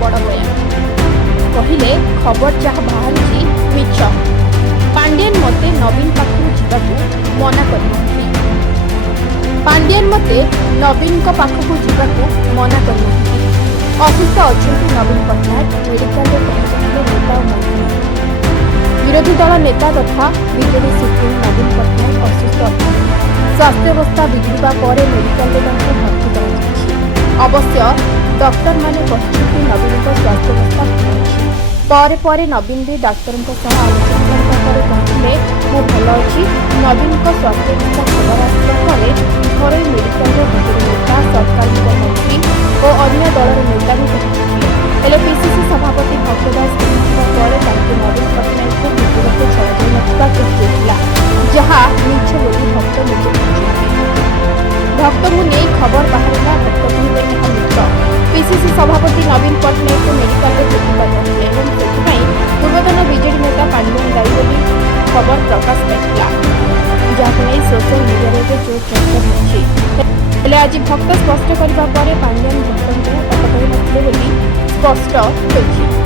बड़ बयान कहले खबर जहाँ बाहरी मिछ। पांड्यान मते नवीन पाखु जावाकू मना करना। पांड्यान मते नवीन पाखु जावाकू मना करना। असुस्थ अच्छा नवीन पट्टनायक मेडिकल पहुंचते नेता और मंत्री। विरोधी दल नेता तथा बीजेडी सुप्रीम नवीन पट्टनायक असुस्थ अच्छा स्वास्थ्यावस्था बिगड़ा पर मेडिकल भर्ती कर। अवश्य डॉक्टर माने नवीन स्वास्थ्यावस्था भल पर नवीन भी डाक्तर आलोचना करने कहते मु भल अच्छी। नवीन स्वास्थ्यावस्था खबर आसपर घर मेडिकल बीजेडी नेता सरकार मंत्री और अन्य दलर नेता भी पहुंचे। हेले पीसीसी सभापति भक्तदास पर नवीन पट्टनायक को विद्युत छड़ा होता जहाँ मिछ बोली भक्त निजे भक्त को नहीं खबर बाहर भक्त कहते मिछ। पीसीसी सभापति नवीन पट्टनायक को मेडिकल भर्ती से पूर्वतन बीजेडी नेता पांड्यान दायी बोली खबर प्रकाश पाइला जहां नहीं सोशल मीडिया जोर चर्चा होती। आज भक्त स्पष्ट करने पर पांड्यान भक्त स्पष्ट होती।